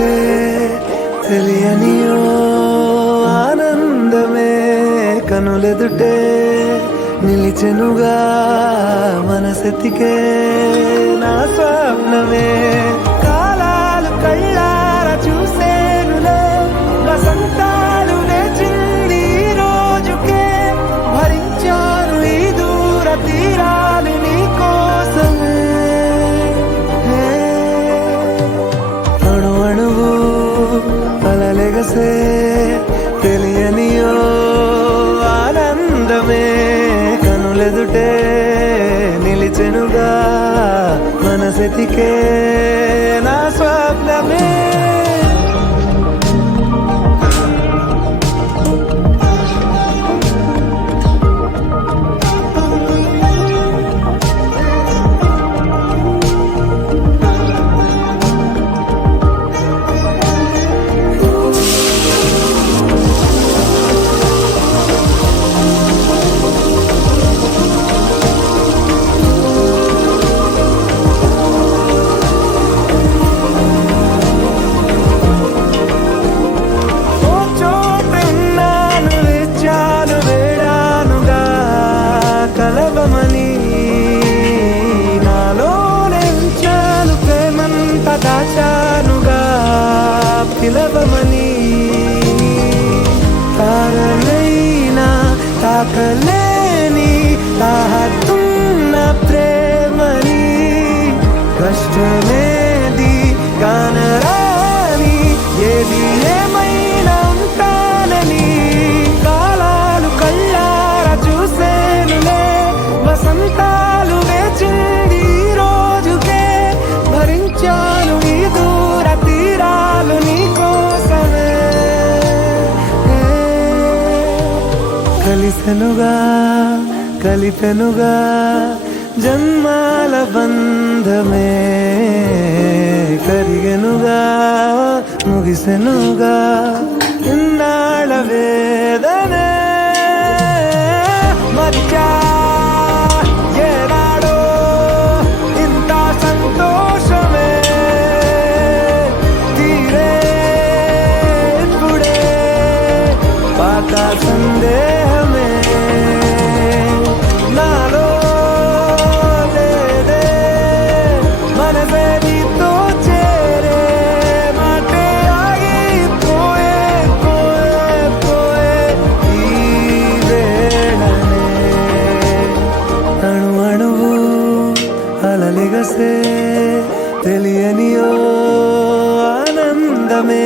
అలలెగసే తెలియనియో ఆనందమే కనులెదుటే నిలిచెనుగా మనసెతికే నా స్వప్నమే కాలాలు కళ్ళార చూసేనులే వసంతాలు వేచింది ఈ రోజుకే భరించాను ఈ దూర తీరాలు నీ కోసమే అణు అణువు అలలెగసే తెలియనియో ఆనందమే కనులెదుటే నిలిచెనుగా మనసెతికే నా స్వప్నమే దాచానుగా పిలవమని తారలైనా తాకలేని తాహతున్న ప్రేమని కష్టమేది కానరాని ఏది ఏమైనా ఉంటానని కాలాలు కళ్ళార చూసేనులే వసంతాలు వేచింది ఈ రోజుకే భరించాను ఈ దూర తీరాలు నీ కోసమే కలిసెనుగా కలిపెనుగా జన్మాల బంధమే కరిగెనుగా ముగిసెనుగా ఇన్నాళ్ళ వేదనే మరిచా ఏనాడో ఇంత సంతోషమే తీరే ఇప్పుడే పాత సందేహమే నాలో లేదే మనసే నీతో చేరే మాటే ఆగిపోయే పోయే పోయే ఈ వేళనే అణు అణువు అలలెగసే తెలియనియో ఆనందమే